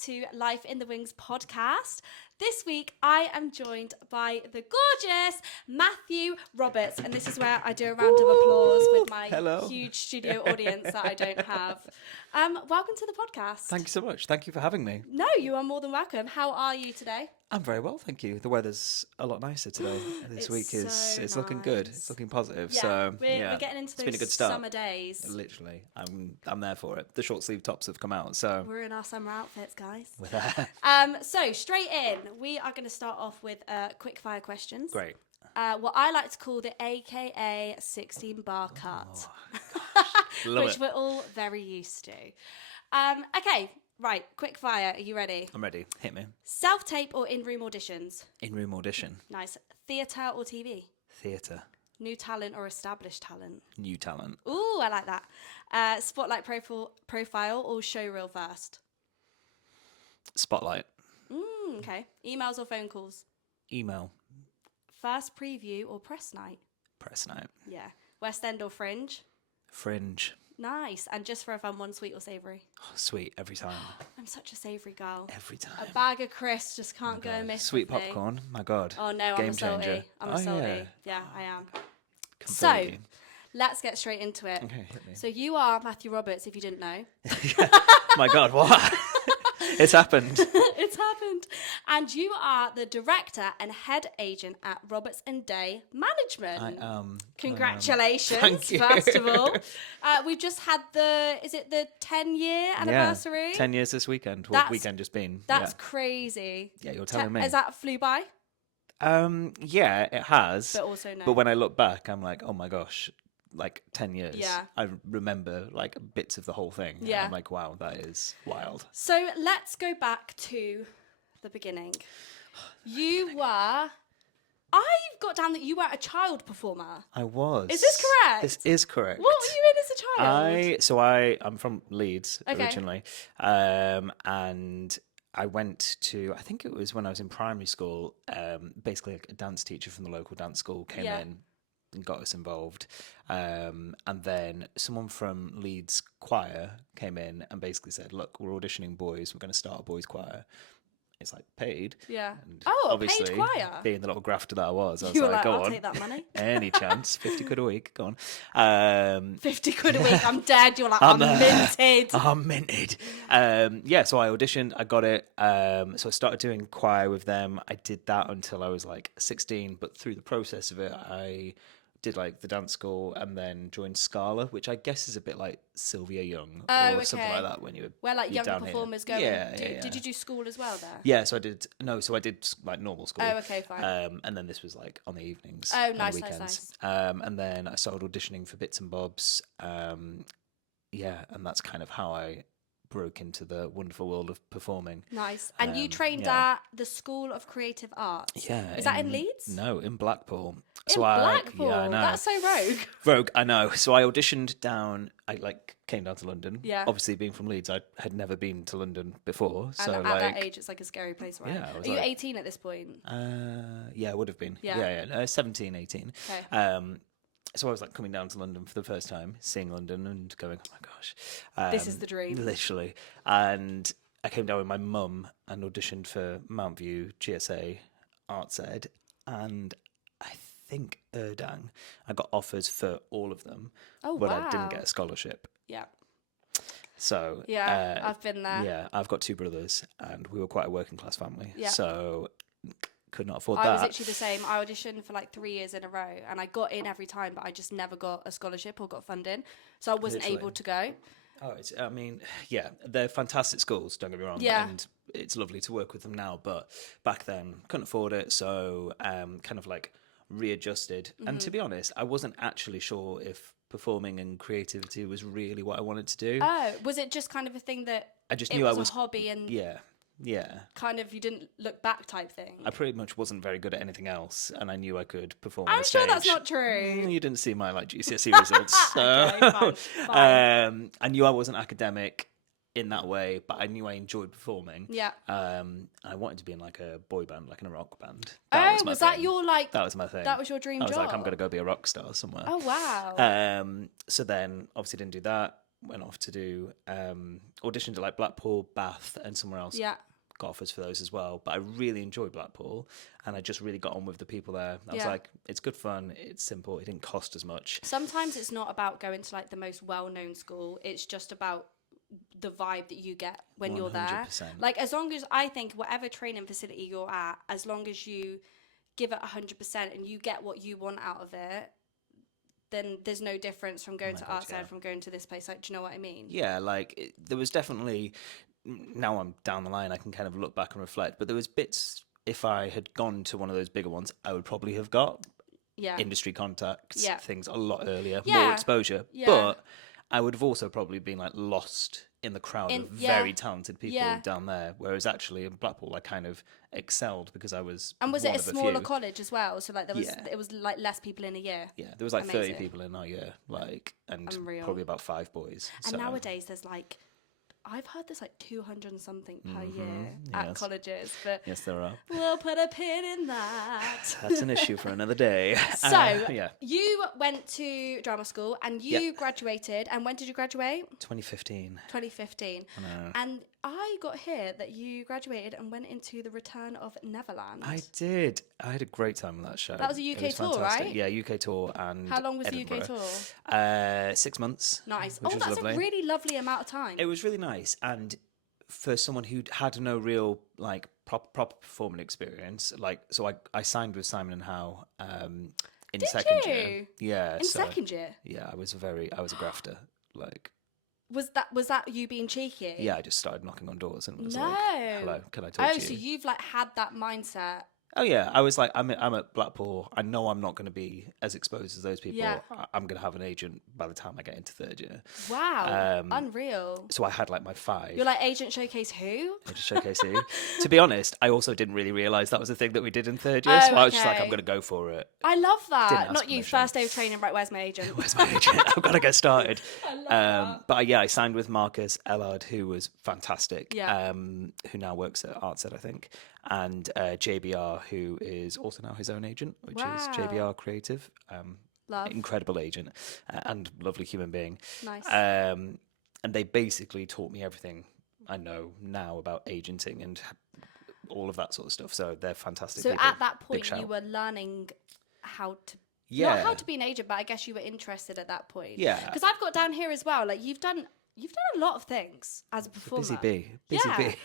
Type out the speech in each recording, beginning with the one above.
to Life in the Wings podcast. This week, I am joined by the gorgeous Matthew Roberts, and this is where I do a round of applause with my huge studio audience that I don't have. Welcome to the podcast. Thank you so much. Thank you for having me. No, you are more than welcome. How are you today? I'm very well, thank you. The weather's a lot nicer today. This week it's looking good. It's looking positive. Yeah, so we're getting into those been a good start. summer days. Literally, I'm there for it. The short sleeve tops have come out, so we're in our summer outfits, guys. We're there. So straight in, we are going to start off with quick fire questions. Great. What I like to call the AKA 16 bar cut, which we're all very used to. Okay. Right, quick fire. Are you ready? I'm ready. Hit me. Self-tape or in-room auditions? In-room audition. Nice. Theatre or TV? Theatre. New talent or established talent? New talent. Ooh, I like that. Spotlight profile or show reel first? Spotlight. Okay. Emails or phone calls? Email. First preview or press night? Press night. Yeah. West End or Fringe? Fringe. Nice. And just for a fun one, sweet or savoury? Oh, sweet, every time. I'm such a savoury girl. Every time. A bag of crisps just can't go amiss. Sweet popcorn, my God. Oh no, Game I'm a salty. changer. I'm a salty. Yeah. Yeah, I am. Completely. So, let's get straight into it. Okay, hit me. So you are Matthew Roberts, if you didn't know. My God, what? It's happened. It's happened. And you are the director and head agent at Roberts and Day Management. I am. Congratulations, Thank you. first of all. We've just had the 10-year anniversary? Yeah, 10 years this weekend. Well, weekend just been. That's crazy. Yeah, you're telling me. Has that flew by? Yeah, it has. But also no. But when I look back, I'm like, oh my gosh, like 10 years. Yeah. I remember like bits of the whole thing. Yeah. I'm like, wow, that is wild. So let's go back to the beginning. I've got down that you were a child performer. I was. Is this correct? This is correct. What were you in as a child? I'm from Leeds Okay. originally. And I went to, I think it was when I was in primary school, basically a dance teacher from the local dance school came in and got us involved. And then someone from Leeds choir came in and basically said, look, we're auditioning boys. We're going to start a boys choir. It's like paid. Yeah. And Oh, obviously, paid choir. Being the little grafter that I was You were like, go I'll on. take that money. Any chance? 50 quid a week. Go on. 50 quid a week. I'm dead. You're like, I'm minted. I'm minted. So I auditioned. I got it. So I started doing choir with them. I did that until I was like 16. But through the process of it, I did like the dance school and then joined Scala, which I guess is a bit like Sylvia Young or something like that when you were where like younger down performers here. go. Yeah. Did you do school as well there? Yeah, so I did like normal school. Oh, okay, fine. And then this was like on the evenings. Oh, on nice, the nice, weekends. And then I started auditioning for bits and bobs. And that's kind of how I broke into the wonderful world of performing. Nice. And you trained at the School of Creative Arts? Yeah. Is that in Leeds? No, in Blackpool. Blackpool? Yeah, I know. That's so rogue. Rogue, I know. So I auditioned down, I came down to London. Yeah. Obviously being from Leeds, I had never been to London before. So And at that age, it's like a scary place, right? Yeah. Are you 18 at this point? Yeah, I would have been. Yeah. No, 17, 18. Okay. So I was like coming down to London for the first time, seeing London and going, oh my gosh. This is the dream. Literally. And I came down with my mum and auditioned for Mount View, GSA, Arts Ed, and I think Erdang. I got offers for all of them, but I didn't get a scholarship. Yeah. So I've been there. Yeah, I've got two brothers and we were quite a working class family. Yeah. So could not afford I that. was literally the same. I auditioned for like 3 years in a row and I got in every time, but I just never got a scholarship or got funding. So I wasn't able to go. Oh, they're fantastic schools, don't get me wrong. Yeah. And it's lovely to work with them now, but back then couldn't afford it. So kind of like readjusted. Mm-hmm. And to be honest, I wasn't actually sure if performing and creativity was really what I wanted to do. Oh, was it just kind of a thing that I just it knew was I was a hobby and kind of you didn't look back type thing? I pretty much wasn't very good at anything else, and I knew I could perform on I'm the sure stage. that's not true. You didn't see my GCSE results. So. Okay, fine. I knew I wasn't academic in that way, but I knew I enjoyed performing. Yeah. I wanted to be in like a boy band, like in a rock band. That was that your like? That was my thing. That was your dream I was job. like, I'm gonna go be a rock star somewhere. Oh wow. So then, obviously, didn't do that. went off to do auditions at like Blackpool, Bath, and somewhere else. Yeah. Got offers for those as well, but I really enjoyed Blackpool, and I just really got on with the people there. I was like, it's good fun, it's simple, it didn't cost as much. Sometimes it's not about going to like the most well-known school, it's just about the vibe that you get when 100%. You're there. Like, as long as, I think whatever training facility you're at, as long as you give it 100% and you get what you want out of it, then there's no difference from going to Artside from going to this place. Like, do you know what I mean? Yeah, like there was definitely, now I'm down the line, I can kind of look back and reflect, but there was bits, if I had gone to one of those bigger ones, I would probably have got industry contacts, things a lot earlier, more exposure, but I would have also probably been like lost in the crowd of very talented people down there, whereas actually in Blackpool I kind of excelled because I was And was it a smaller few. College as well? So like there was it was like less people in a year. Yeah, there was like 30 people in our year, like, and Unreal. Probably about 5 boys. And nowadays there's like, I've heard there's like 200 and something per year at colleges, but yes, there are. We'll put a pin in that. That's an issue for another day. So you went to drama school and you graduated. And when did you graduate? 2015. 2015. And I got here that you graduated and went into the Return of Neverland. I did. I had a great time on that show. That was a UK tour, fantastic. right? Yeah, UK tour. And how long was Edinburgh. the UK tour? 6 months. Nice. Oh, that's lovely. A really lovely amount of time. It was really nice. And for someone who had no real like proper performing experience, like, so I signed with Simon and Howe in second year. Yeah. In second year? Yeah, I was a grafter. Like, Was that you being cheeky? Yeah, I just started knocking on doors and was like, hello, can I talk to you? Oh, so you've like had that mindset. Oh yeah, I was like, I'm at Blackpool. I know I'm not going to be as exposed as those people. Yeah. I'm going to have an agent by the time I get into third year. Wow, unreal. So I had like my 5. You're like, agent showcase who? Agent showcase who? To be honest, I also didn't really realise that was a thing that we did in third year. So I was just like, I'm going to go for it. I love that. Not you, permission. first day of training, right, where's my agent? Where's my agent? I've got to get started. I love that. But yeah, I signed with Marcus Ellard, who was fantastic, Yeah. who now works at Artsed, I think, and JBR, who is also now his own agent, which is JBR Creative. Love. Incredible agent and lovely human being. Nice. And they basically taught me everything I know now about agenting and all of that sort of stuff. So they're fantastic So people. at that point, you were learning how to... Yeah. Not how to be an agent, but I guess you were interested at that point. Yeah. Because I've got down here as well, like you've done a lot of things as a performer. Busy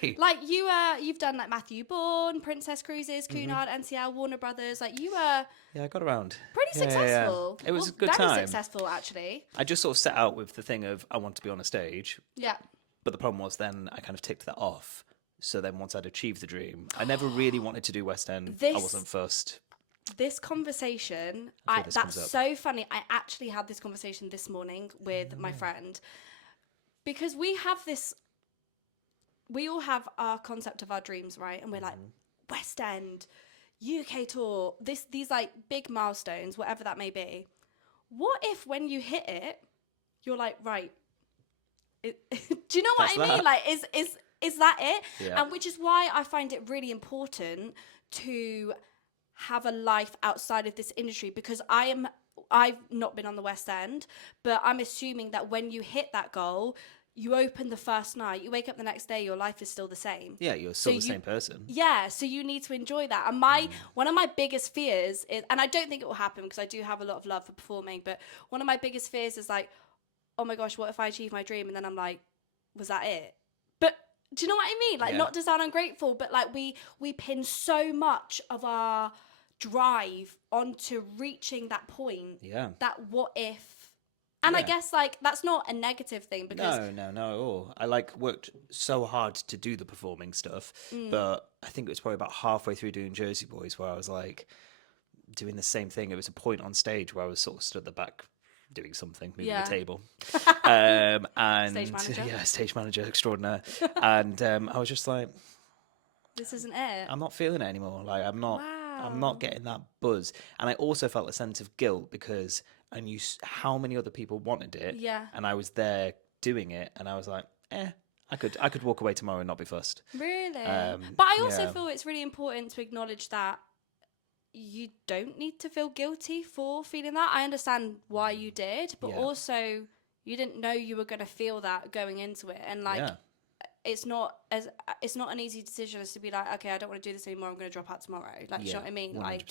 bee. Like you've done like Matthew Bourne, Princess Cruises, Cunard, NCL, Warner Brothers. Like you were... Yeah, I got around. Pretty successful. It was a good very time. Very successful, actually. I just sort of set out with the thing of I want to be on a stage. Yeah. But the problem was then I kind of ticked that off. So then once I'd achieved the dream, I never really wanted to do West End. I wasn't fussed. This conversation, that's so funny. I actually had this conversation this morning with my friend. Because we all have our concept of our dreams, right? And we're like, West End, UK tour, these like big milestones, whatever that may be. What if when you hit it, you're like, right, do you know what I mean? Like, is that it? Yeah. And which is why I find it really important to have a life outside of this industry, because I've not been on the West End, but I'm assuming that when you hit that goal, you open the first night, you wake up the next day, your life is still the same. Yeah, you're still the same person. Yeah, so you need to enjoy that. And one of my biggest fears is, and I don't think it will happen because I do have a lot of love for performing, but one of my biggest fears is like, oh my gosh, what if I achieve my dream? And then I'm like, was that it? But do you know what I mean? Like, not to sound ungrateful, but like we pin so much of our drive onto reaching that point. Yeah. That what if. And I guess like that's not a negative thing because no at all. I like worked so hard to do the performing stuff, but I think it was probably about halfway through doing Jersey Boys where I was like doing the same thing. It was a point on stage where I was sort of stood at the back doing something, moving the table, and stage manager extraordinaire, and I was just like, this isn't it. I'm not feeling it anymore. Like I'm not getting that buzz, and I also felt a sense of guilt because I knew how many other people wanted it, and I was there doing it, and I was like, I could walk away tomorrow and not be fussed. Really, but I also feel it's really important to acknowledge that you don't need to feel guilty for feeling that. I understand why you did, but also You didn't know you were going to feel that going into it. And like, it's not an easy decision as to be like, okay, I don't want to do this anymore. I'm going to drop out tomorrow. Like, do you know what I mean? 100%. Like,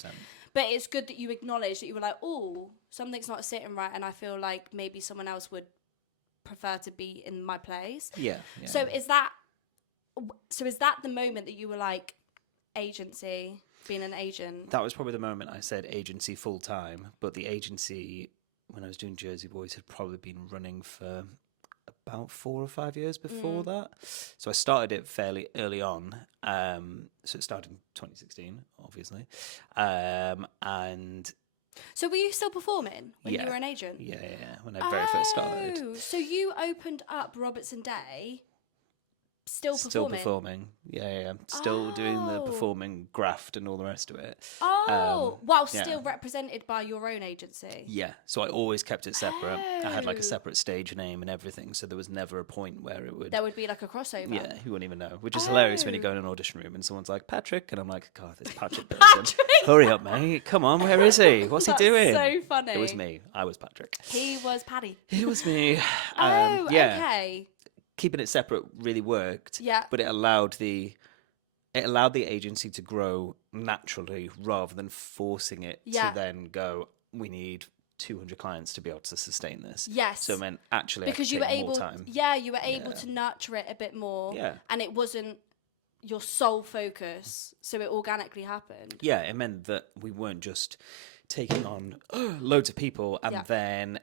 but it's good that you acknowledge that you were like, oh, something's not sitting right. And I feel like maybe someone else would prefer to be in my place. Yeah. So is that the moment that you were like, agency, being an agent? That was probably the moment I said agency full time, but the agency when I was doing Jersey Boys had probably been running for about 4 or 5 years before that. So I started it fairly early on. So it started in 2016, obviously. And so were you still performing when you were an agent? Yeah. When I very first started. So you opened up Robertson Day. Still performing. Yeah. Still doing the performing graft and all the rest of it. While still represented by your own agency. Yeah. So I always kept it separate. I had like a separate stage name and everything. So there was never a point where it would... There would be like a crossover. Yeah, you wouldn't even know. Which is hilarious when you go in an audition room and someone's like, Patrick. And I'm like, God, this Patrick person. Hurry up, mate. Come on, where is he? What's he doing? So funny. It was me. I was Patrick. He was Paddy. It was me. Okay. Keeping it separate really worked. Yeah. But it allowed the agency to grow naturally rather than forcing it to then go, we need 200 clients to be able to sustain this. Yes. So it meant actually because you were able more time. Yeah, you were able to nurture it a bit more. Yeah. And it wasn't your sole focus, so it organically happened. Yeah, it meant that we weren't just taking on loads of people and then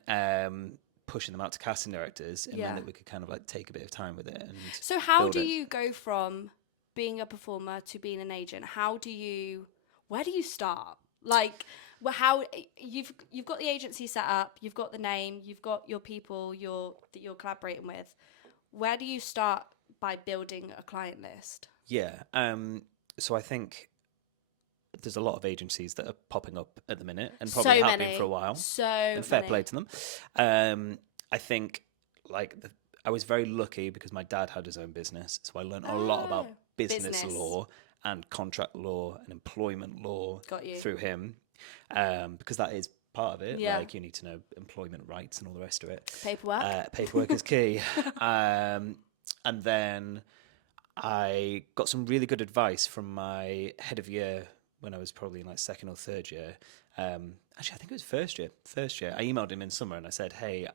pushing them out to casting directors. It meant that we could kind of like take a bit of time with it. And so how do you go from being a performer to being an agent? Where do you start? Like, how you've got the agency set up, you've got the name, you've got your people that you're collaborating with. Where do you start by building a client list? Yeah. So I think there's a lot of agencies that are popping up at the minute and probably have been for a while. And fair play to them. I think I was very lucky because my dad had his own business, so I learned a lot about business law and contract law and employment law through him, because that is part of it. Like, you need to know employment rights and all the rest of it. Paperwork is key. And then I got some really good advice from my head of year when I was probably in like second or third year. Actually, I think it was first year. I emailed him in summer and I said, hey,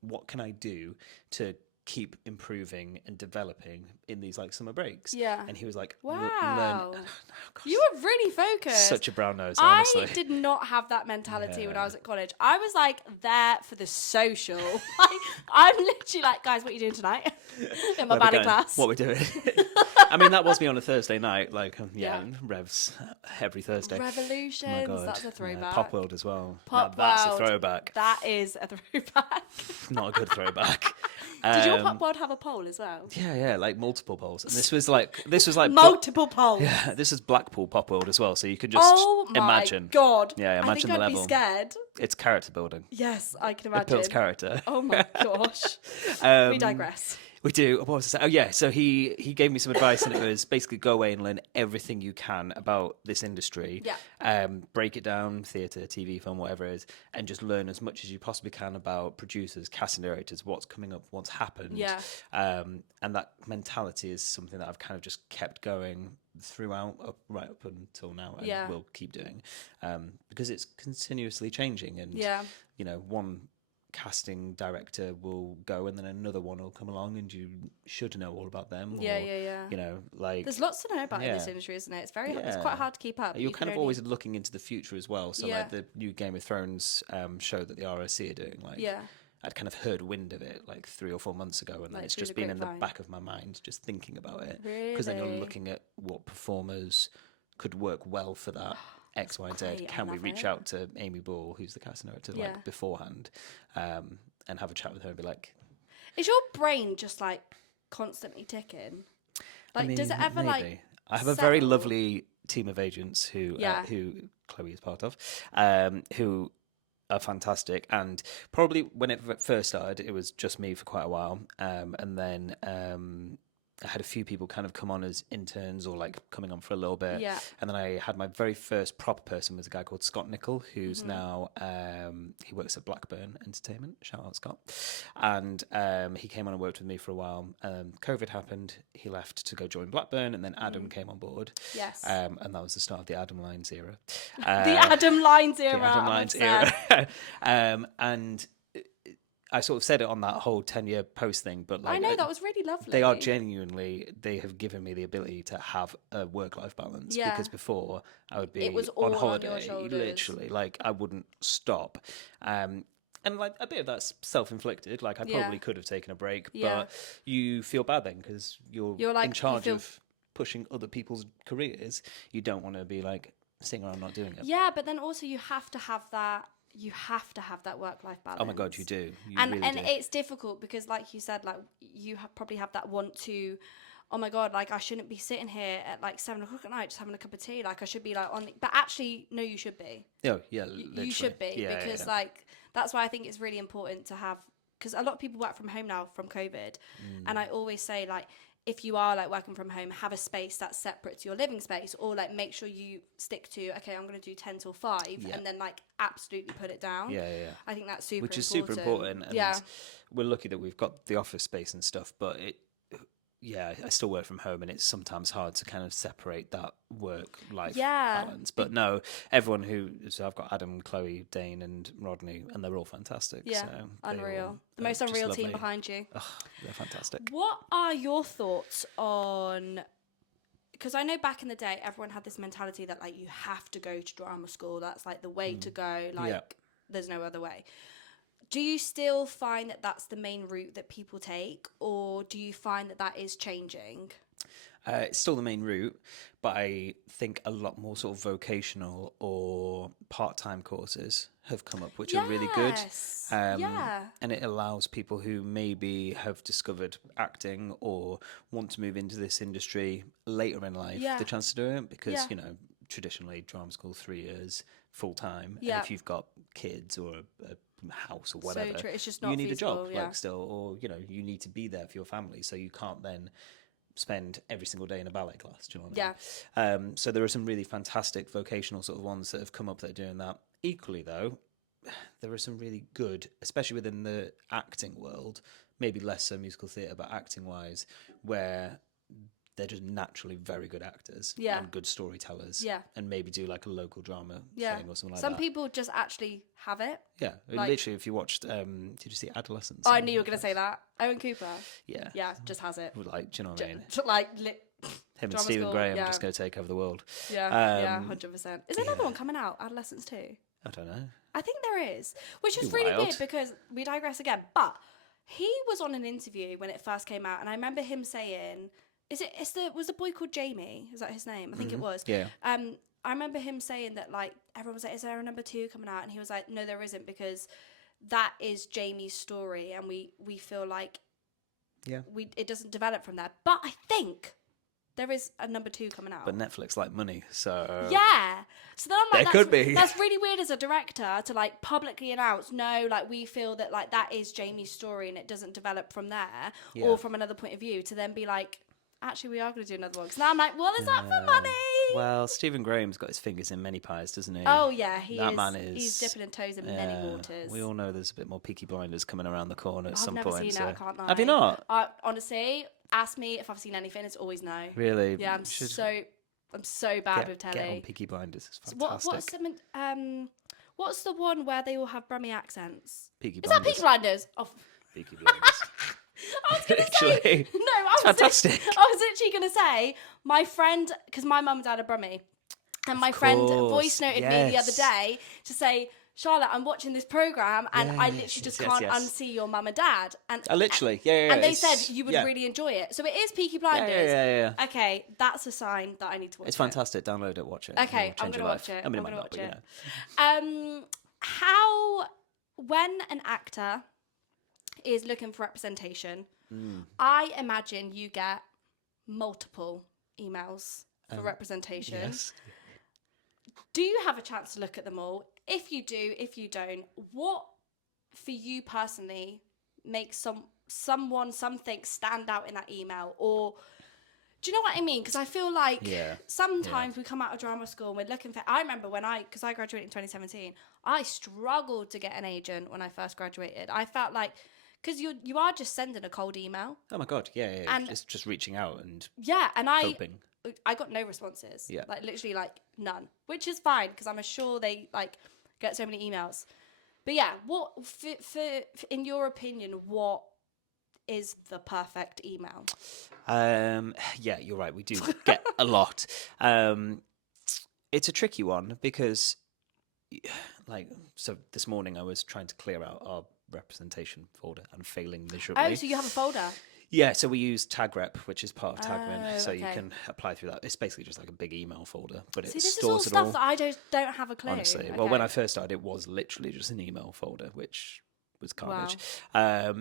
what can I do to keep improving and developing in these like summer breaks? Yeah. And he was like, wow. You were really focused. Such a brown nose, honestly. I did not have that mentality when I was at college. I was like there for the social. I'm literally like, guys, what are you doing tonight? In my ballet class. What we're doing. I mean, that was me on a Thursday night. Revs every Thursday. Revolutions, that's a throwback. Pop World as well. That's a throwback. That is a throwback. Not a good throwback. Did your Pop World have a poll as well? Yeah, like multiple polls. And this was like multiple polls. Yeah, this is Blackpool Pop World as well, so you could just imagine. Oh my God. Yeah, imagine the level. I'd be scared. It's character building. Yes, I can imagine. It builds character. Oh my gosh. We digress. We do. What was I saying? Oh yeah. So he gave me some advice, and it was basically go away and learn everything you can about this industry. Yeah. Break it down, theatre, TV, film, whatever it is, and just learn as much as you possibly can about producers, casting directors, what's coming up, what's happened. Yeah. And that mentality is something that I've kind of just kept going throughout, right up until now, and will keep doing, because it's continuously changing, and one casting director will go and then another one will come along and you should know all about them. There's lots to know about in this industry, isn't it? It's it's quite hard to keep up. You're kind of always looking into the future as well. So like the new Game of Thrones show that the RSC are doing, I'd kind of heard wind of it like 3 or 4 months ago, and then it's just been in the back of my mind just thinking about it. Because then you're looking at what performers could work well for that X, Y, Z. Can we reach out to Amy Ball, who's the casting director, beforehand, and have a chat with her and be like, is your brain just like constantly ticking? Like, does it ever maybe. I have a very lovely team of agents who Chloe is part of, who are fantastic. And probably when it first started, it was just me for quite a while, and then I had a few people kind of come on as interns or like coming on for a little bit. Yeah. And then I had my very first proper person was a guy called Scott Nicol, who's now, he works at Blackburn Entertainment. Shout out, Scott. And he came on and worked with me for a while. COVID happened. He left to go join Blackburn, and then Adam came on board. Yes. And that was the start of the Adam Lines era. The Adam Lines era. The Adam Lines era. And I sort of said it on that whole 10-year post thing, but like, I know, that was really lovely. They are genuinely, they have given me the ability to have a work-life balance. Yeah. Because before I would be It was all on on holiday, your shoulders. literally, like I wouldn't stop. And like a bit of that's self-inflicted. Like I probably could have taken a break, but you feel bad then because you're like, in charge of pushing other people's careers. You don't want to be like sitting around not doing it. Yeah, but then also you have to have that. You have to have that work-life balance. Oh my God, you do. And really do. it's difficult because, like you said, like you probably have that want to. Oh my God, like I shouldn't be sitting here at like 7 o'clock at night just having a cup of tea. Like I should be like but actually, no, you should be. Oh yeah, literally. You should be because like that's why I think it's really important to have, because a lot of people work from home now from COVID, and I always say like, if you are like working from home, have a space that's separate to your living space, or like make sure you stick to, okay, I'm going to do 10 till 5 and then like absolutely put it down. Yeah. I think that's super important. Which is super important. And we're lucky that we've got the office space and stuff, but I still work from home and it's sometimes hard to kind of separate that work-life balance. But no, everyone so I've got Adam, Chloe, Dane and Rodney, and they're all fantastic. Yeah, so unreal. The most unreal team behind you. Oh, they're fantastic. What are your thoughts on, because I know back in the day, everyone had this mentality that like you have to go to drama school. That's like the way to go. Like there's no other way. Do you still find that that's the main route that people take, or do you find that that is changing? It's still the main route, but I think a lot more sort of vocational or part-time courses have come up, which are really good. And it allows people who maybe have discovered acting or want to move into this industry later in life the chance to do it, because, you know, traditionally drama school 3 years full-time. And if you've got kids or a house or whatever, so true. It's just not you need feasible, a job like still, or you know, you need to be there for your family, so you can't then spend every single day in a ballet class. Do you know what I mean? So there are some really fantastic vocational sort of ones that have come up that are doing that. Equally though, there are some really good, especially within the acting world, maybe less so musical theatre, but acting wise, where they're just naturally very good actors and good storytellers, and maybe do like a local drama thing or something like that. Some people just actually have it. Yeah, like, literally, if you watched, did you see Adolescence? Oh, I knew you were going to say that. Owen Cooper. Yeah, just has it. Like, do you know what I mean? Him and Stephen Graham are just going to take over the world. 100%. Is there another one coming out, Adolescence 2? I don't know. I think there is, which is really weird because we digress again. But he was on an interview when it first came out, and I remember him saying, was the boy called Jamie? Is that his name? I think it was. Yeah. I remember him saying that, like, everyone was like, is there a number 2 coming out? And he was like, no, there isn't, because that is Jamie's story, and we feel like it doesn't develop from there. But I think there is a number 2 coming out. But Netflix like money, so yeah. So then I'm like, could be. That's really weird as a director to like publicly announce, no, like we feel that like that is Jamie's story and it doesn't develop from there or from another point of view, to then be like, actually we are going to do another one. Because now I'm like, well, is that for money? Well, Stephen Graham's got his fingers in many pies, doesn't he? Oh yeah, he's dipping his toes in many waters. We all know there's a bit more Peaky Blinders coming around the corner at some point. I've never seen it, I can't lie. Have you not? Honestly, ask me if I've seen anything, it's always no. Really? Yeah, I'm so bad with telly. Get on Peaky Blinders, it's fantastic. What's the one where they all have Brummie accents? Peaky Is Blinders. that Peaky Blinders? Oh. Peaky Blinders. I was going to say, fantastic. I was literally going to say, my friend, because my mum and dad are Brummie, and my friend voice noted me the other day to say, Charlotte, I'm watching this programme and I literally just can't unsee your mum and dad. And literally, and they said you would really enjoy it. So it is Peaky Blinders. Yeah. Okay, that's a sign that I need to watch it. It's fantastic. Download it, watch it. Okay, I'm going to watch it. I mean, it might not, but you know. When an actor is looking for representation, I imagine you get multiple emails for representation. Yes. Do you have a chance to look at them all? If you do, if you don't, what for you personally makes something stand out in that email, or Do you know what I mean? Because I feel like Yeah. sometimes we come out of drama school and we're looking for... I remember because I graduated in 2017, I struggled to get an agent when I first graduated. I felt like... Because you are just sending a cold email. Oh my God, yeah. And it's just reaching out and hoping. hoping. I got no responses. Yeah. Like, literally, like, none. Which is fine, because I'm sure they, like, get so many emails. But yeah, what, in your opinion, what is the perfect email? Yeah, you're right. We do get a lot. It's a tricky one because, like, so this morning I was trying to clear out our representation folder and failing miserably. Oh, so you have a folder? Yeah, so we use TagRep, which is part of Tagmin, so okay. you can apply through that. It's basically just like a big email folder, but it See, this stores is all it all. stuff that I don't have a clue. Honestly, Okay. well, when I first started, it was literally just an email folder, which was carnage. Wow.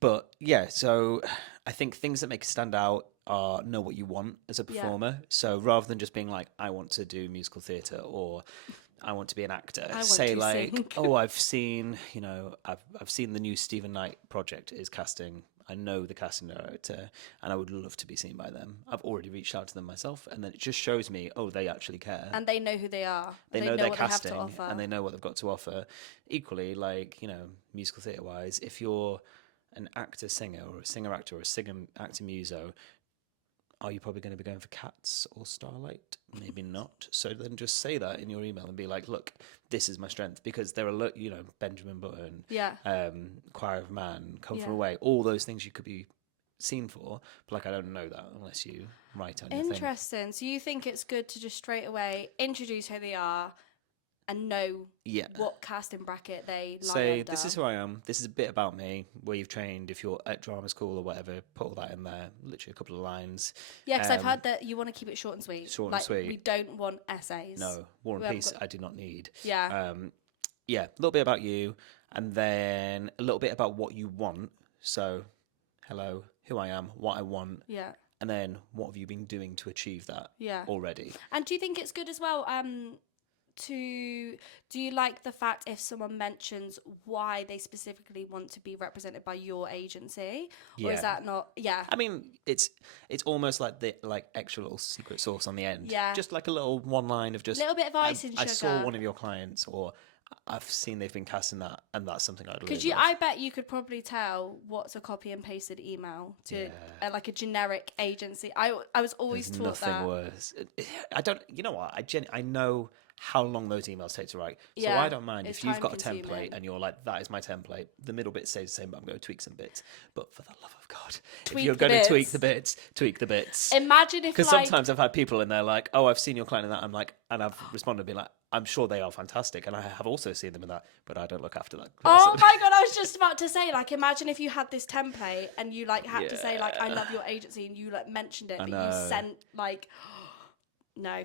But yeah, so I think things that make it stand out are know what you want as a performer. Yeah. So rather than just being like, I want to do musical theatre or I want to be an actor, say like, sing. Oh, I've seen the new Stephen Knight project is casting. I know the casting director and I would love to be seen by them. I've already reached out to them myself, and then it just shows me, oh, they actually care. And they know who they are. They know their casting, and they know what they've got to offer. Equally, like, musical theatre wise, if you're an actor singer or a singer actor or a singer actor muso, are you probably going to be going for Cats or Starlight? Maybe not. So then just say that in your email and be like, look, this is my strength. Because there are, Benjamin Button, Choir of Man, Come From Away, all those things you could be seen for. But, like, I don't know that unless you write on your thing. Interesting. So you think it's good to just straight away introduce who they are and know what casting bracket they lie Say, under. This is who I am. This is a bit about me, where you've trained. If you're at drama school or whatever, put all that in there. Literally a couple of lines. Yeah, because I've heard that you want to keep it short and sweet. Short and sweet. We don't want essays. No, War and Peace I do not need. Yeah. Yeah, a little bit about you, and then a little bit about what you want. So, hello, who I am, what I want. Yeah. And then what have you been doing to achieve that already? And do you think it's good as well... do you like the fact if someone mentions why they specifically want to be represented by your agency, or is that not? I mean, it's almost like the extra little secret sauce on the end, just like a little one line of just a little bit of ice and sugar. I saw one of your clients, or I've seen they've been casting that, and that's something I'd really love. I bet you could probably tell what's a copy and pasted email to like a generic agency. I was always taught that. Nothing worse. I don't. You know what? I know how long those emails take to write. So I don't mind if you've got a template and you're like, that is my template. The middle bit stays the same, but I'm going to tweak some bits. But for the love of God, if you're going to tweak the bits. Imagine if, because sometimes I've had people and they're like, oh, I've seen your client in that. I'm like, and I've responded being like, I'm sure they are fantastic, and I have also seen them in that, but I don't look after that person. Oh my God, I was just about to say, like, imagine if you had this template and you like had to say like, I love your agency, and you like mentioned it, but you sent like. No.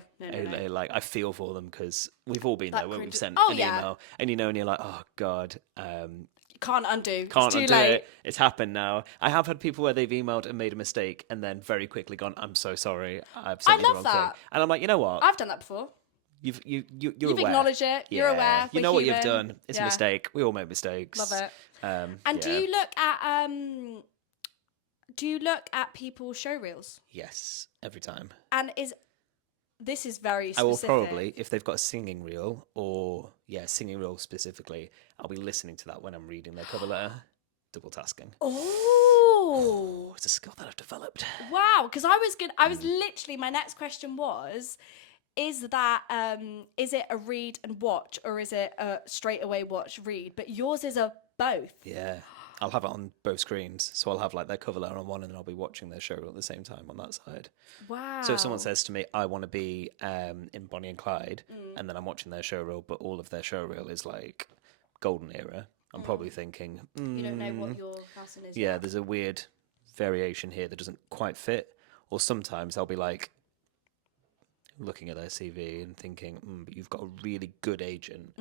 Like, I feel for them because we've all been there where we've sent an email and and you're like, oh God, can't undo. Can't it's too undo late. It. It's happened now. I have had people where they've emailed and made a mistake and then very quickly gone, I'm so sorry, I've sent you the wrong thing. And I'm like, you know what? I've done that before. You're You've aware. Acknowledged it. Yeah. You're aware. You know what human. you've done. It's a mistake. We all make mistakes. Love it. And do you look at people's show reels? Yes, every time. And this is very specific. I will probably, if they've got a singing reel or, singing reel specifically, I'll be listening to that when I'm reading their cover letter. Double tasking. Oh. It's a skill that I've developed. Wow. Because I was literally, my next question was, is it a read and watch, or is it a straight away watch read? But yours is a both. Yeah. I'll have it on both screens. So I'll have like their cover letter on one and then I'll be watching their show reel at the same time on that side. Wow. So if someone says to me, I want to be in Bonnie and Clyde, and then I'm watching their show reel, but all of their show reel is like golden era, I'm probably thinking, you don't know what your casting is. Yeah, there's a weird variation here that doesn't quite fit. Or sometimes I'll be like looking at their CV and thinking, but you've got a really good agent.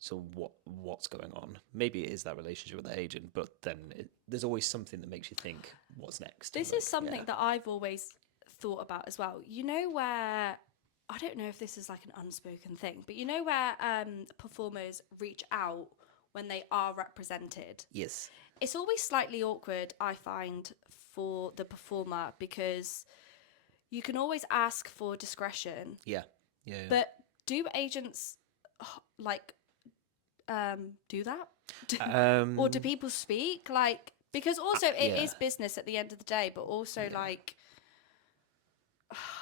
So what's going on? Maybe it is that relationship with the agent, but then there's always something that makes you think, what's next? This is something that I've always thought about as well. You know where, I don't know if this is like an unspoken thing, but you know where performers reach out when they are represented? Yes. It's always slightly awkward, I find, for the performer, because you can always ask for discretion. Yeah. But do agents like do that? Or do people speak? Like, because also it is business at the end of the day, but also like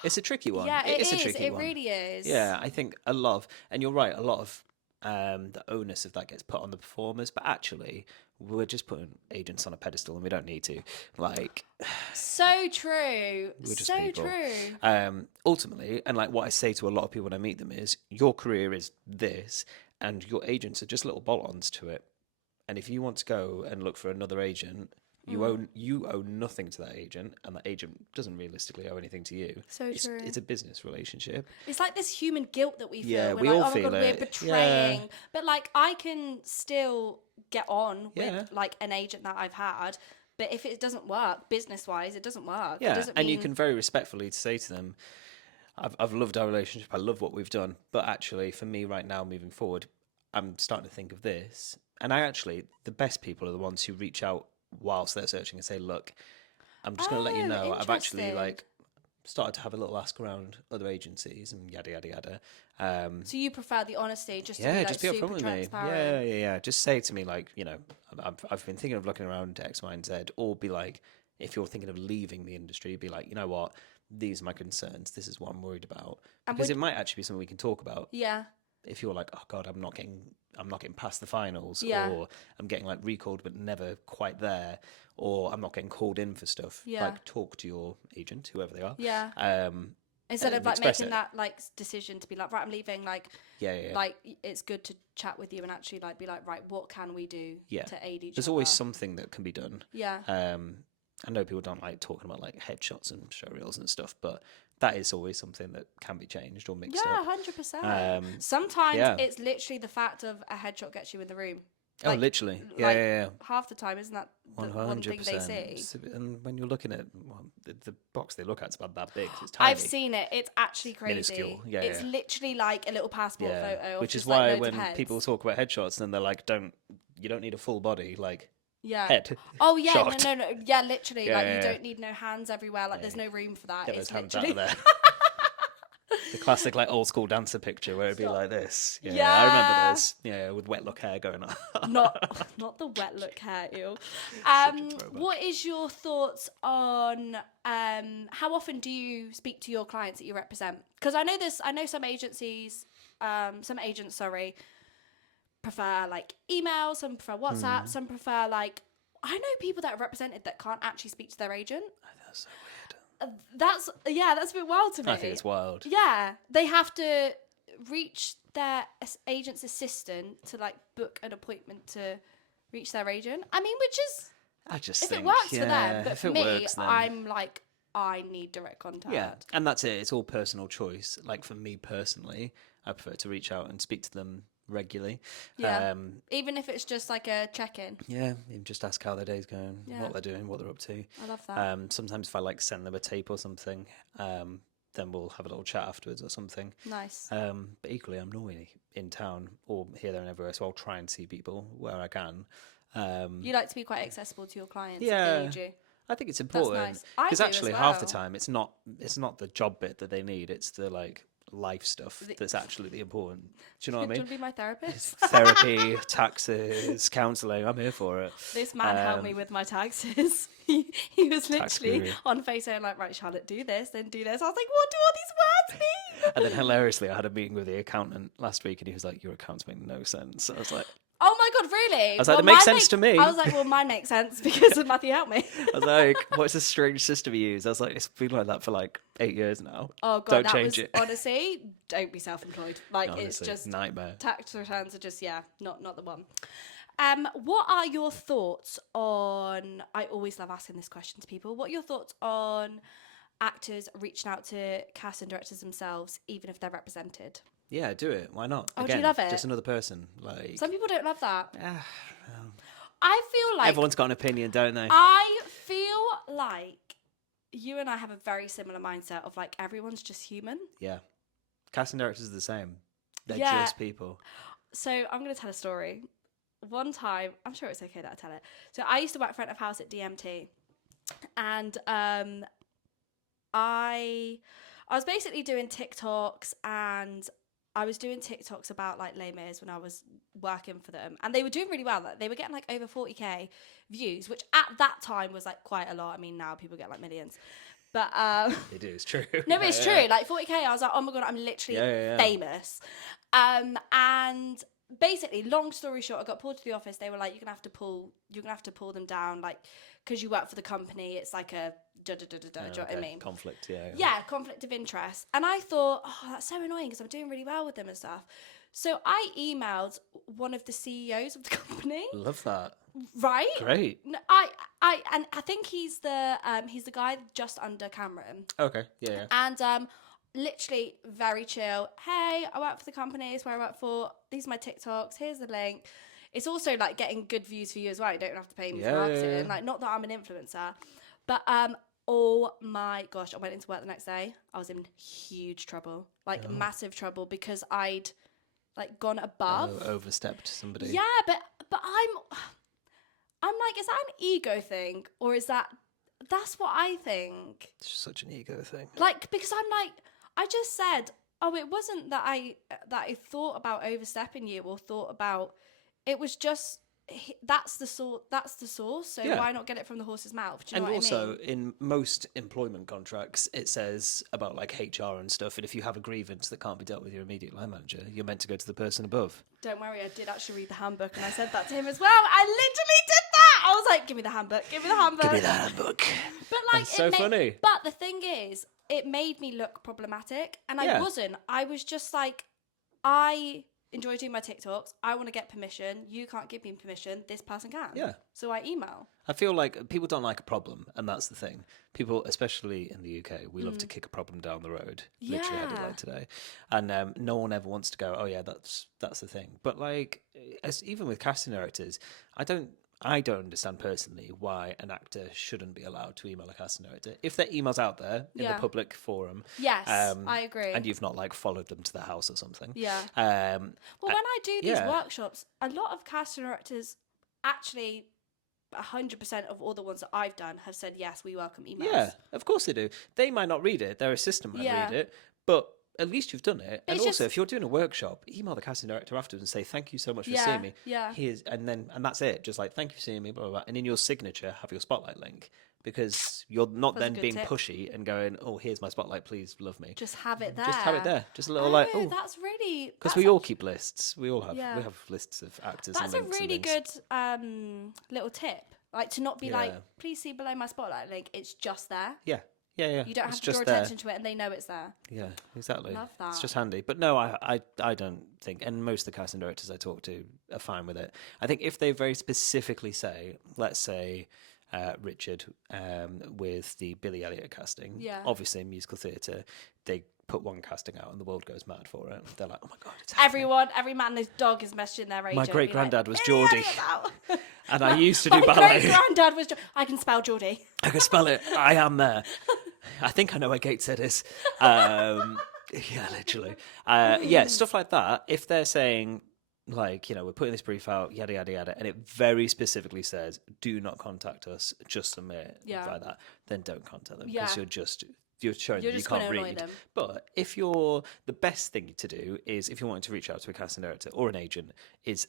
it's a tricky one. Yeah, it is a tricky it one. really is. Yeah, I think a lot of, and you're right, a lot of the onus of that gets put on the performers, but actually we're just putting agents on a pedestal and we don't need to. Like, so true. we're just So people. true. Ultimately, and like what I say to a lot of people when I meet them is, your career is this, and your agents are just little bolt-ons to it. And if you want to go and look for another agent, you owe nothing to that agent, and that agent doesn't realistically owe anything to you. So true. It's a business relationship. It's like this human guilt that we feel. Yeah, we're we like, all oh my feel God, it. we're betraying. Yeah. But like, I can still get on with like an agent that I've had. But if it doesn't work, business-wise, it doesn't work. Yeah, it doesn't and you can very respectfully say to them, I've loved our relationship, I love what we've done, but actually for me right now moving forward, I'm starting to think of this. And the best people are the ones who reach out whilst they're searching and say, look, I'm just going to let you know, I've actually like started to have a little ask around other agencies and yada, yada, yada. So you prefer the honesty, just to be like just be super upfront with transparent. me. Yeah. Just say to me, like, you know, I've been thinking of looking around X, Y, and Z, or be like, if you're thinking of leaving the industry, be like, you know what, these are my concerns. This is what I'm worried about. Because it might actually be something we can talk about. Yeah. If you're like, oh God, I'm not getting past the finals, Yeah. or I'm getting like recalled but never quite there, or I'm not getting called in for stuff. Yeah. Like, talk to your agent, whoever they are. Yeah. Instead of like making that like decision to be like, right, I'm leaving. Like, like it's good to chat with you and actually like be like, right, what can we do to aid each other? There's always something that can be done. Yeah. I know people don't like talking about like headshots and show reels and stuff, but that is always something that can be changed or mixed up. Yeah, 100%. Sometimes it's literally the fact of a headshot gets you in the room. Like, literally. Half the time, isn't that the one thing they see? And when you're looking at the box they look at, it's about that big. It's tiny. I've seen it. It's actually crazy. Minuscule. It's literally like a little passport photo. Which is just, why like, when people talk about headshots, then they're like, you don't need a full body. Like, head. Oh yeah, shot. no. Yeah, literally. You don't need no hands everywhere. Like there's no room for that. Get It's those hands literally out of there. The classic like old school dancer picture where it'd be like this. I remember those. Yeah, with wet look hair going on. not the wet look hair. Ew. What is your thoughts on how often do you speak to your clients that you represent? Because I know some agents prefer like email, some prefer WhatsApp, some prefer like, I know people that are represented that can't actually speak to their agent. Oh, that's so weird. That's a bit wild to me. I think it's wild. Yeah, they have to reach their agent's assistant to like book an appointment to reach their agent. I mean, which is, I just if think, it works for them, but if for it me, works, then... I'm like, I need direct contact. Yeah, and that's it. It's all personal choice. Like for me personally, I prefer to reach out and speak to them regularly. Yeah. Even if it's just like a check-in. Yeah, even just ask how their day's going, what they're doing, what they're up to. I love that. Sometimes if I like send them a tape or something, then we'll have a little chat afterwards or something. Nice. But equally, I'm normally in town or here, there, and everywhere, so I'll try and see people where I can. You like to be quite accessible to your clients. Yeah. If they need you. I think it's important That's nice. because actually as half the well. time it's not the job bit that they need, it's the like life stuff that's actually the important. Do you know what I mean? Do you want to be my therapist? Therapy, taxes, counselling. I'm here for it. This man helped me with my taxes. he was literally on FaceTime like, right, Charlotte, do this, then do this. I was like, what do all these words mean? And then hilariously, I had a meeting with the accountant last week, and he was like, "Your accounts make no sense." I was like, oh my God, really? I was like, it makes sense to me. I was like, well, mine makes sense because of Matthew helped me. I was like, what's this strange system you use? I was like, it's been like that for like 8 years now. Oh God, don't change it. Honestly, don't be self-employed. Like honestly, it's just nightmare. Tax returns are just not the one. What are your thoughts on? I always love asking this question to people. What are your thoughts on actors reaching out to cast and directors themselves, even if they're represented? Yeah, do it. Why not? Oh, Again, do you love it? Just another person. Like Some people don't love that. well, I feel like everyone's got an opinion, don't they? I feel like you and I have a very similar mindset of like everyone's just human. Yeah. Casting directors are the same. They're Yeah. just people. So I'm going to tell a story. One time, I'm sure it's okay that I tell it. So I used to work front of house at DMT, and I was basically doing TikToks, and I was doing TikToks about like Les Mis when I was working for them, and they were doing really well. Like, they were getting like over 40k views, which at that time was like quite a lot. I mean, now people get like millions, but It is true. no, it's true. Like 40k, I was like, oh my god, I'm literally famous. And basically, long story short, I got pulled to the office. They were like, you're gonna have to pull them down, like, because you work for the company. It's like a do you know what I mean? Conflict, yeah, conflict of interest. And I thought, oh, that's so annoying because I'm doing really well with them and stuff. So I emailed one of the CEOs of the company. Love that. Right? Great. No, I think he's the guy just under Cameron. Okay. Yeah. And literally very chill. Hey, I work for the company. It's where I work for. These are my TikToks. Here's the link. It's also like getting good views for you as well. You don't have to pay me for marketing. Yeah. Like, not that I'm an influencer, but oh my gosh, I went into work the next day. I was in huge trouble, like massive trouble, because I'd like gone above, overstepped somebody. Yeah, but I'm like, is that an ego thing, or is that's what I think? It's just such an ego thing. Like, because I'm like, I just said, oh, it wasn't that I thought about overstepping you or thought about. It was just that's the source. So why not get it from the horse's mouth? Do you know what I mean? In most employment contracts, it says about like HR and stuff. And if you have a grievance that can't be dealt with your immediate line manager, you're meant to go to the person above. Don't worry, I did actually read the handbook, and I said that to him as well. I literally did that. I was like, give me the handbook. Give me the handbook. Give me the handbook. But like, that's so funny. But the thing is, it made me look problematic, and I wasn't. I was just like, I enjoy doing my TikToks. I want to get permission. You can't give me permission. This person can. Yeah. So I email. I feel like people don't like a problem, and that's the thing. People, especially in the UK, we love to kick a problem down the road. Yeah. Literally, I did like today, and no one ever wants to go, oh yeah, that's the thing. But like, even with casting directors, I don't understand personally why an actor shouldn't be allowed to email a casting director if their email's out there in the public forum. Yes, I agree. And you've not like followed them to the house or something. Yeah. Well, when I do these workshops, a lot of casting directors, actually 100% of all the ones that I've done, have said yes, we welcome emails. Yeah, of course they do. They might not read it. Their assistant might read it, but at least you've done it. And also, if you're doing a workshop, email the casting director afterwards and say, thank you so much for seeing me. Yeah. And that's it. Just like, thank you for seeing me, blah, blah, blah. And in your signature, have your spotlight link. Because you're not then being pushy and going, oh, here's my spotlight, please love me. Just have it there. Just have it there. Just a little that's really... Because we all keep lists. We all have. We have lists of actors that's and links. That's a really good little tip. Like, to not be like, please see below my spotlight link. It's just there. Yeah. Yeah. You don't have to draw attention to it, and they know it's there. Yeah, exactly. Love that. It's just handy. But no, I don't think, and most of the casting directors I talk to are fine with it. I think if they very specifically say, let's say, Richard with the Billy Elliot casting, obviously in musical theatre, they put one casting out and the world goes mad for it. They're like, oh my God, it's happening. Every man and his dog is messaging their agent. My great-granddad was Geordie. And I used to do ballet. My great-granddad was... I can spell Geordie. I can spell it. I am there. I think I know where Gateshead is. Yeah, literally. Stuff like that. If they're saying, like, we're putting this brief out, yada, yada, yada, and it very specifically says, do not contact us, just submit, like that, then don't contact them. Because you're showing that you can't read. But the best thing to do is, if you're wanting to reach out to a casting director or an agent, is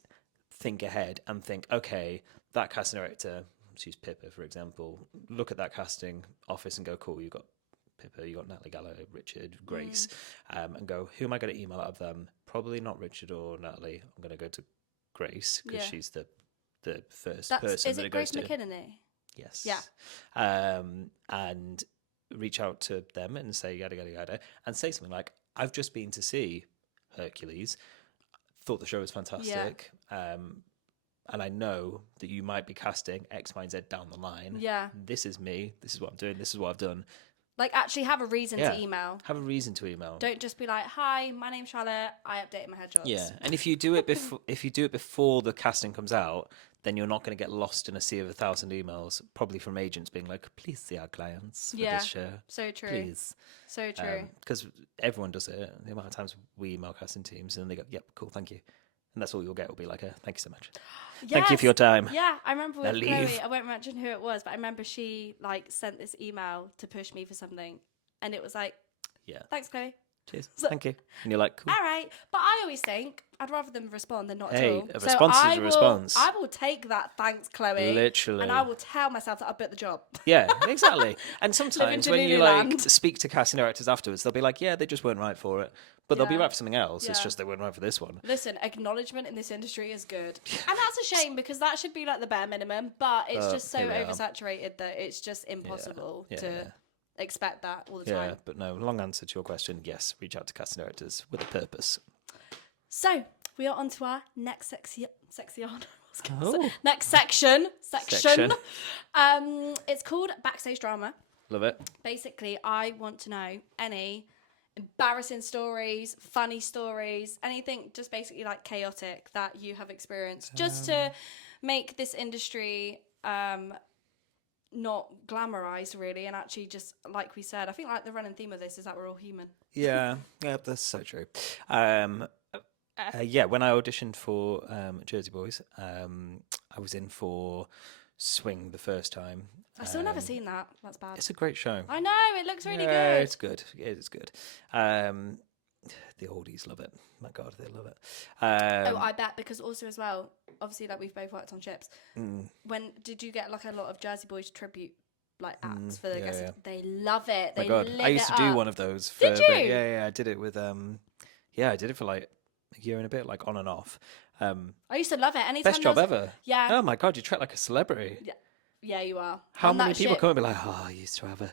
think ahead and think, okay, that casting director, let's use Pippa, for example, look at that casting office and go, cool, you've got Pippa, you've got Natalie Gallo, Richard, Grace, and go, who am I going to email out of them? Probably not Richard or Natalie. I'm going to go to Grace, because she's the first person that it goes to. Is it Grace McKinney? Yes. Yeah. And reach out to them and say, yada, yada, yada, and say something like, I've just been to see Hercules, thought the show was fantastic, and I know that you might be casting X, Y, and Z down the line. Yeah. This is me. This is what I'm doing. This is what I've done. Like, actually have a reason to email. Have a reason to email. Don't just be like, hi, my name's Charlotte, I updated my headshots. Yeah. And if you do it before the casting comes out, then you're not going to get lost in a sea of 1,000 emails, probably from agents being like, please see our clients for this show. So true. Please. So true. Because everyone does it. The amount of times we email casting teams and they go, yep, cool, thank you. And that's all you'll get will be like, thank you so much. Yes. Thank you for your time. Yeah, I remember with Chloe, I won't mention who it was, but I remember she sent this email to push me for something. and it was like, Yeah. thanks, Chloe. Cheers. Thank you. And you're like, cool. All right. But I always think I'd rather them respond than not at Hey, all. a response is a response. I will take that thanks, Chloe. Literally. And I will tell myself that I booked the job. Yeah, exactly. And sometimes when you Delulu-land. speak to casting directors afterwards, they'll be like, yeah, they just weren't right for it. But they'll be Yeah. right for something else. It's Yeah. just they weren't right for this one. Listen, acknowledgement in this industry is good. And that's a shame because that should be like the bare minimum. But it's just so here we are. oversaturated that it's just impossible Yeah. to expect that all the Yeah, time. but no, long answer to your question. Yes, reach out to casting directors with a purpose. So we are on to our next section. Oh. Next section. Section. It's called Backstage Drama. Love it. Basically, I want to know any embarrassing stories, funny stories, anything just basically like chaotic that you have experienced, just to make this industry not glamorized really, and actually just like we said, I think like the running theme of this is that we're all human. Yeah, that's so true. Yeah, when I auditioned for Jersey Boys, I was in for Swing the first time. I've still never seen that. That's bad. It's a great show. I know, it looks really Yeah, good. it's good. It is good. The oldies love it. My God, they love it. I bet, because also as well, obviously like we've both worked on ships. When did you get like a lot of Jersey Boys tribute like acts for the guests? yeah. They love it. My They God, lit I used it to do up. one of those. For Did you? Yeah, I did it with I did it for like a year and a bit, like on and off. I used to love it. Anytime Best job there was- ever. Yeah. Oh my God, you treat like a celebrity. Yeah, you are. How On many that people ship- come and be like, oh, I used to have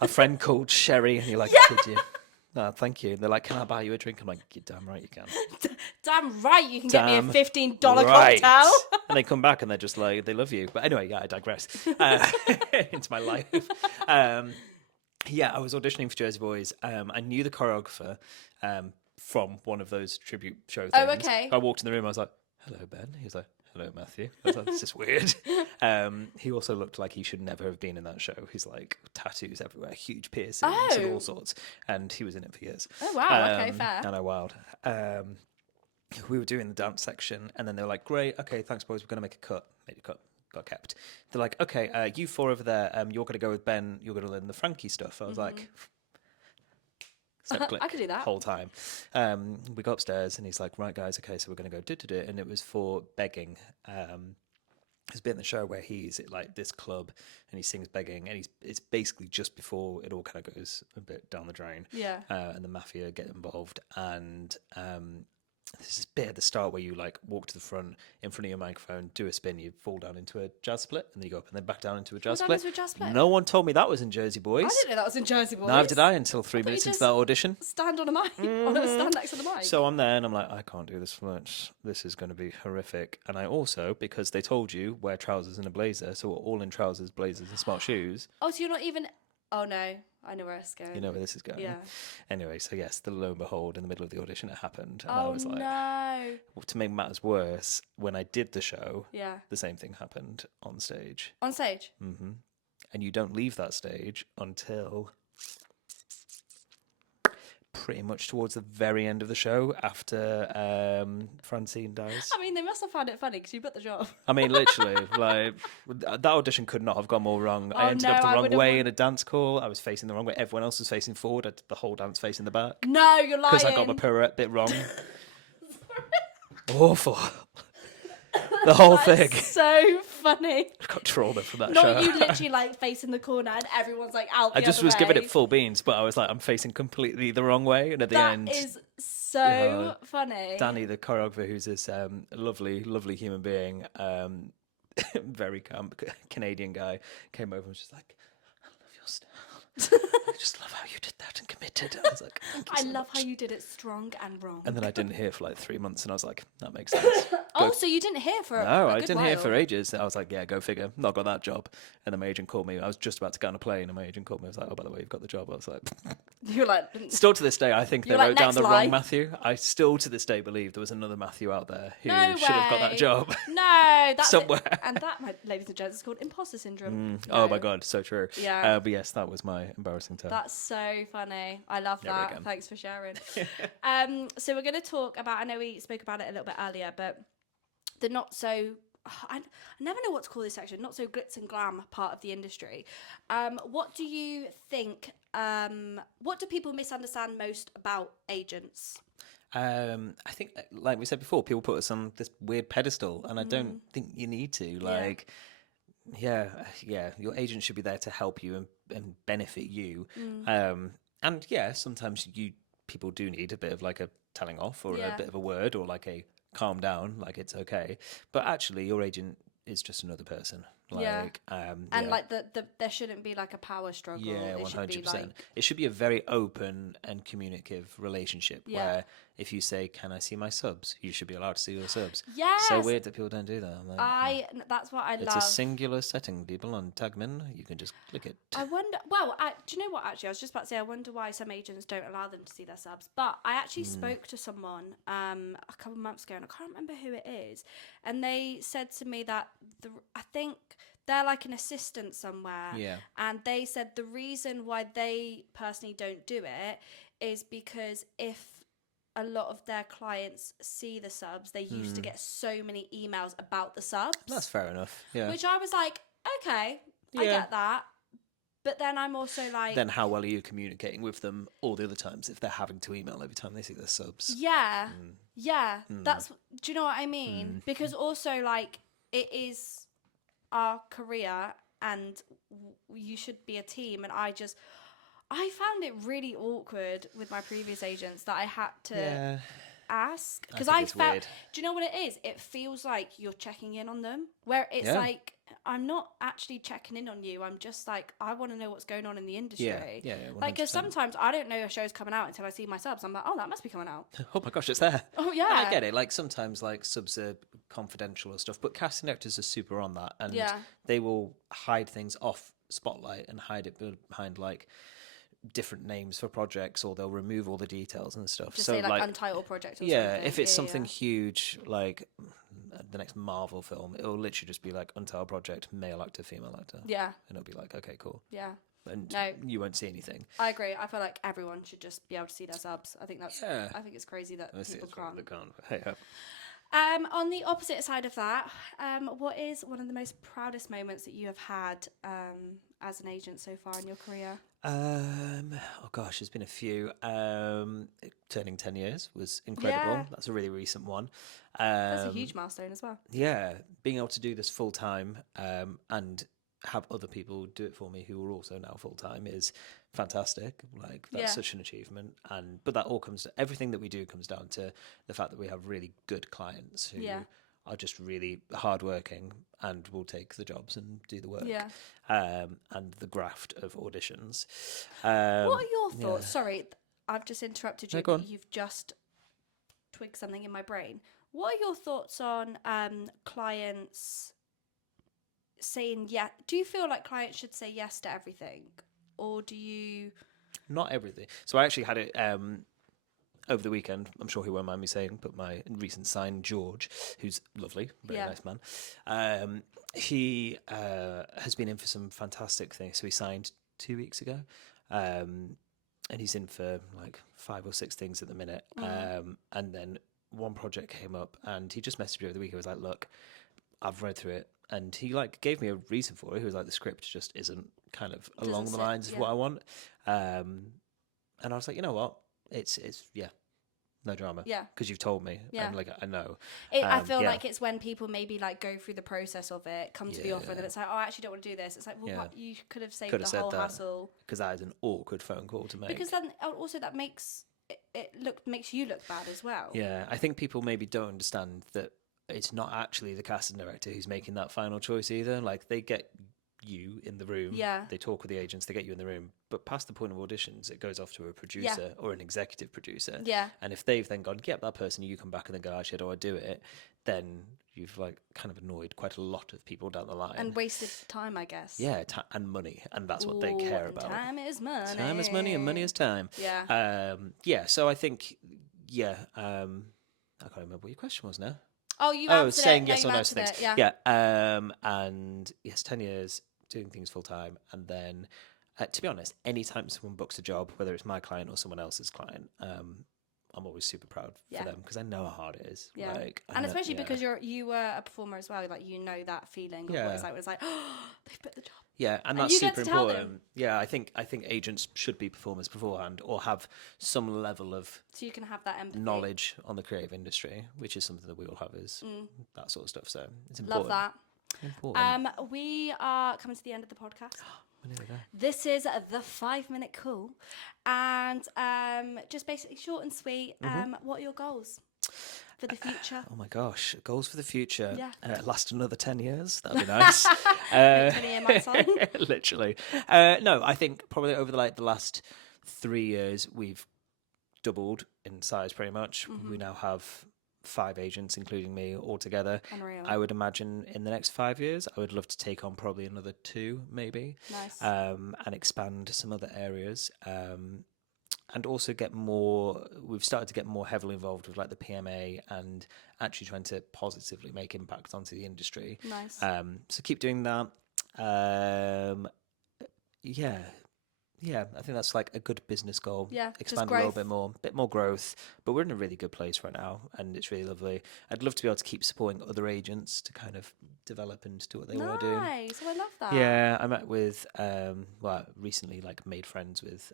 a friend called Sherry, and you're like, did you? No, thank you. And they're like, can I buy you a drink? I'm like, you're damn right you can. Damn right, you can get me a Damn $15 right. cocktail. And they come back and they're just like, they love you. But anyway, yeah, I digress into my life. Yeah, I was auditioning for Jersey Boys. I knew the choreographer from one of those tribute show things. Oh, okay. I walked in the room, I was like, hello, Ben. He was like, hello, Matthew. I was like, this is weird. He also looked like he should never have been in that show. He's like tattoos everywhere, huge piercings and all sorts. And he was in it for years. Oh, wow. Okay, fair. I know, wild. We were doing the dance section, and then they were like, great, okay, thanks, boys, we're going to make a cut. Made a cut, got kept. They're like, okay, you four over there, you're going to go with Ben, you're going to learn the Frankie stuff. I was like... I could do that. Whole time. We go upstairs and he's like, right guys, okay, so we're going to go do. And it was for begging. There's a bit in the show where he's at like this club and he sings begging, and it's basically just before it all kind of goes a bit down the drain. Yeah. And the mafia get involved, and there's this bit at the start where you like walk to the front in front of your microphone, do a spin, you fall down into a jazz split, and then you go up and then back down into a jazz down split. into a jazz split? No one told me that was in Jersey Boys. I didn't know that was in Jersey Boys. Neither did I until 3 thought you minutes into just that audition. Stand on a mic. Stand next to the mic. So I'm there and I'm like, I can't do this much. This is going to be horrific. And I also, because they told you, wear trousers and a blazer, so we're all in trousers, blazers, and smart shoes. Oh, so you're not even... Oh, no. I know where it's going. You know where this is going. Yeah. Anyway, so yes, lo and behold, in the middle of the audition, it happened. And I Oh, was like, no. to make matters worse, when I did the show, Yeah. the same thing happened on stage. On stage? And you don't leave that stage until pretty much towards the very end of the show, after Francine dies. I mean, they must have found it funny because you booked the job. I mean, literally, like, that audition could not have gone more wrong. I ended no, up the I wrong would've way won- in a dance call. I was facing the wrong way. Everyone else was facing forward. I did the whole dance facing the back. No, you're lying. Because I got my pirouette bit wrong. Awful. The whole thing. So funny. I got trauma from that Not show. you literally like facing the corner and everyone's like out the I just other was giving way. it full beans, but I was like, I'm facing completely the wrong way. And at the That end, is so funny. Danny, the choreographer, who's this lovely, lovely human being, very calm Canadian guy, came over and was just like, I love your style. I just love how you did that and committed. I was like, thank you I so love much. how you did it strong and wrong. And then I didn't hear for like 3 months, and I was like, that makes sense. Oh, so you didn't hear for No, a I good didn't hear while. for ages. I was like, yeah, go figure. Not got that job. And then my agent called me. I was just about to get on a plane, and my agent called me. I was like, oh, by the way, you've got the job. I was like, You're like, still to this day, I think they You're like, wrote down next the lie. wrong Matthew. I still to this day believe there was another Matthew out there who no should have got way. that job. No, that's Somewhere. It. And that, my ladies and gents, is called imposter syndrome. Oh No. my God, so true. Yeah. But yes, that was my embarrassing time. That's so funny. I love Never that. again. Thanks for sharing. So we're going to talk about, I know we spoke about it a little bit earlier, but the not so I never know what to call this section, not so glitz and glam part of the industry. What do you think, what do people misunderstand most about agents? I think, like we said before, people put us on this weird pedestal, and I don't think you need to. Like, yeah, your agent should be there to help you and benefit you. And yeah, sometimes people do need a bit of like a telling off or a bit of a word or like a calm down, like it's okay. But actually, your agent is just another person. Like, like there shouldn't be like a power struggle. Yeah, 100%. Like... It should be a very open and communicative relationship where if you say, "Can I see my subs?" you should be allowed to see your subs. Yes. So weird that people don't do that. Like, that's what I love. It's a singular setting, people, on Tagmin. You can just click it. I wonder. Well, do you know what? Actually, I was just about to say. I wonder why some agents don't allow them to see their subs. But I actually spoke to someone a couple of months ago, and I can't remember who it is. And they said to me that I think they're like an assistant somewhere. Yeah. And they said the reason why they personally don't do it is because if a lot of their clients see the subs, they used to get so many emails about the subs. That's fair enough. Yeah. Which I was like, okay, I get that. But then I'm also like... Then how well are you communicating with them all the other times if they're having to email every time they see their subs? Yeah. Yeah. That's... Do you know what I mean? Because also, like, it is our career and you should be a team. And I found it really awkward with my previous agents that I had to ask. Because I felt... Weird. Do you know what it is? It feels like you're checking in on them. Where it's like... I'm not actually checking in on you. I'm just like, I want to know what's going on in the industry. Yeah, 100%. Like, because sometimes I don't know a show's coming out until I see my subs. I'm like, oh, that must be coming out. Oh my gosh, it's there. Oh yeah, I get it. Like sometimes, like subs are confidential or stuff, but casting directors are super on that, and they will hide things off spotlight and hide it behind like different names for projects, or they'll remove all the details and stuff. Just so say like untitled project. Or yeah, something. If it's something huge like the next Marvel film, it'll literally just be like untitled project, male actor, female actor. Yeah, and it'll be like, okay, cool. Yeah, and you won't see anything. I agree. I feel like everyone should just be able to see their subs. I think that's. Yeah. I think it's crazy that people can't. They can't. Hey, on the opposite side of that, what is one of the most proudest moments that you have had as an agent so far in your career? Oh gosh, there's been a few. Turning 10 years was incredible. Yeah. That's a really recent one. That's a huge milestone as well. Yeah, being able to do this full time and have other people do it for me who are also now full time is fantastic. Like that's such an achievement. But that all everything that we do comes down to the fact that we have really good clients who are just really hardworking and will take the jobs and do the work. Yeah. And the graft of auditions. What are your thoughts? Sorry, I've just interrupted you. No, you've just twigged something in my brain. What are your thoughts on clients saying yes? Do you feel like clients should say yes to everything? Or do you... Not everything. So I actually had it... over the weekend, I'm sure he won't mind me saying, but my recent sign, George, who's lovely, very nice man, he has been in for some fantastic things. So he signed 2 weeks ago, and he's in for like 5 or 6 things at the minute. And then one project came up, and he just messaged me over the week. He was like, look, I've read through it. And he like gave me a reason for it. He was like, the script just isn't kind of along the lines of what I want. And I was like, you know what? It's no drama. Yeah. Because you've told me. Yeah. And like, I know. I feel like it's when people maybe like go through the process of it, come to the offer, and then it's like, oh, I actually don't want to do this. It's like, well, what? You could have saved the whole hassle. Because that is an awkward phone call to make. Because then also that makes makes you look bad as well. Yeah. I think people maybe don't understand that it's not actually the casting director who's making that final choice either. Like they get you in the room. Yeah. They talk with the agents, they get you in the room. But past the point of auditions, it goes off to a producer or an executive producer. Yeah. And if they've then gone, get that person, you come back and then go, actually, I don't want to do it, then you've like kind of annoyed quite a lot of people down the line. And wasted time, I guess. Yeah, and money. And that's what they care about. Time is money. Time is money and money is time. Yeah. So I think, I can't remember what your question was now. Oh, you answered saying it. yes or no to things. Yeah. And yes, 10 years doing things full time. And then, to be honest, anytime someone books a job, whether it's my client or someone else's client, I'm always super proud Yeah. for them because I know how hard it is. Yeah. Like, And especially because you were a performer as well, like you know that feeling of what it's like, oh, they've put the job. Yeah, and that's super important. Yeah, I think agents should be performers beforehand or have some level of so you can have that empathy. knowledge on the creative industry, which is something that we all have is that sort of stuff. So it's important. Love that. Important. We are coming to the end of the podcast. We're nearly there. This is the 5-minute call, and just basically short and sweet. What are your goals for the future? Oh my gosh, goals for the future. Yeah. Last another 10 years. That'd be nice. 20-year marathon. Literally. No, I think probably over the last 3 years we've doubled in size pretty much. We now have 5 agents, including me, all together. Unreal. I would imagine in the next 5 years, I would love to take on probably another 2, maybe. Nice. And expand some other areas. And also we've started to get more heavily involved with like the PMA and actually trying to positively make impact onto the industry. Nice. So keep doing that. Yeah, I think that's like a good business goal. Yeah, expand a little bit more growth. But we're in a really good place right now, and it's really lovely. I'd love to be able to keep supporting other agents to kind of develop and do what they want to do. Nice, I love that. Yeah, I met with recently like made friends with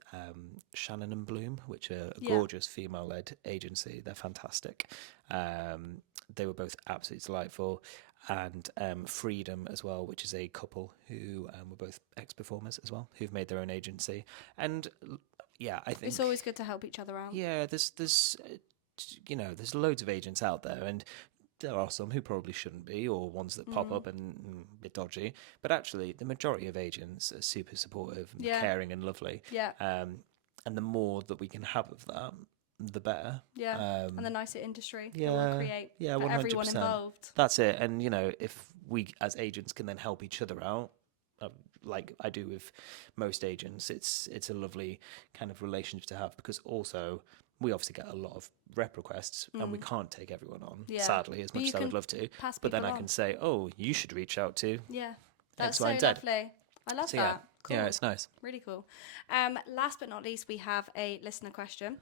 Shannon and Bloom, which are a gorgeous female-led agency. They're fantastic. They were both absolutely delightful. And Freedom as well, which is a couple who were both ex-performers as well, who've made their own agency. And I think it's always good to help each other out. Yeah, there's there's loads of agents out there, and there are some who probably shouldn't be, or ones that pop up and a bit dodgy. But actually, the majority of agents are super supportive, and caring, and lovely. Yeah. And the more that we can have of that, the better. Yeah. And the nicer industry that we'll create for 100%. Everyone involved. That's it. And if we as agents can then help each other out, like I do with most agents, it's a lovely kind of relationship to have, because also we obviously get a lot of rep requests and we can't take everyone on, sadly, as much as I would love to. But then I can say, oh, you should reach out to that's so lovely. I love that. Cool. Yeah, it's nice. Really cool. Last but not least, we have a listener question.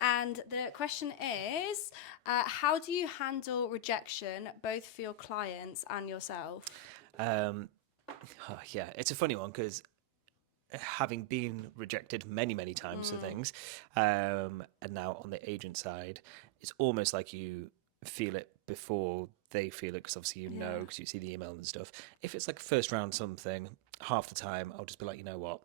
And the question is, how do you handle rejection, both for your clients and yourself? It's a funny one, because having been rejected many, many times for things, and now on the agent side, it's almost like you feel it before they feel it, because obviously you know, because you see the email and stuff. If it's like first round something, half the time I'll just be like, you know what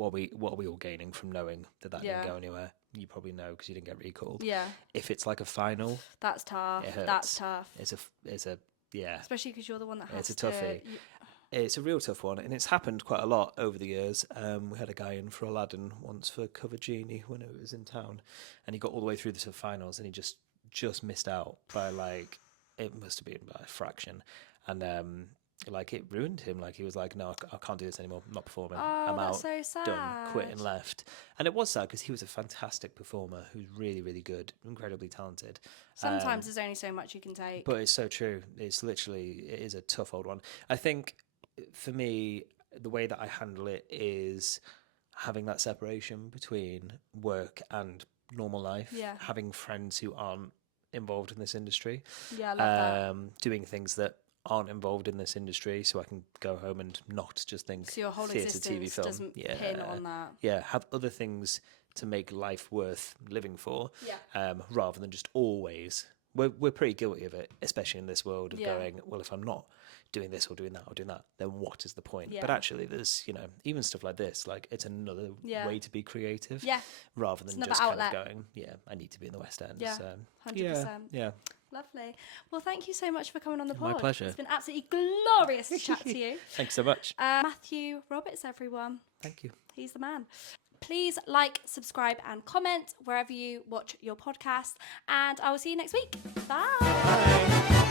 are we all gaining from knowing that didn't go anywhere? You probably know because you didn't get recalled. Yeah. If it's like a final, that's tough. It hurts. That's tough. It's a especially because you're the one that has it's a toughie. It's a real tough one, and it's happened quite a lot over the years. We had a guy in for Aladdin once for Cover Genie when it was in town, and he got all the way through the finals, and he just missed out by like, it must have been by a fraction, and like it ruined him. Like he was like, no, I can't do this anymore. I'm not performing. I'm out. So sad. Done. Quit and left. And it was sad because he was a fantastic performer who's really, really good, incredibly talented. Sometimes there's only so much you can take. But it's so true. It is a tough old one. I think for me, the way that I handle it is having that separation between work and normal life. Yeah. Having friends who aren't involved in this industry. Yeah, I love that. Doing things that aren't involved in this industry, so I can go home and not just think so your whole theatre, existence TV, film. Doesn't pin on that. Yeah, have other things to make life worth living for. Yeah. Rather than just always. We're pretty guilty of it, especially in this world of going, well, if I'm not doing this or doing that or doing that, then what is the point? But actually, there's even stuff like this, like it's another way to be creative. Yeah. Rather than just kind of going, I need to be in the West End. Yeah. So, 100%. Yeah. Lovely. Well, thank you so much for coming on the pod. My pleasure. It's been absolutely glorious to chat to you. Thanks so much. Matthew Roberts, everyone. Thank you. He's the man. Please like, subscribe, and comment wherever you watch your podcast. And I will see you next week. Bye. Bye.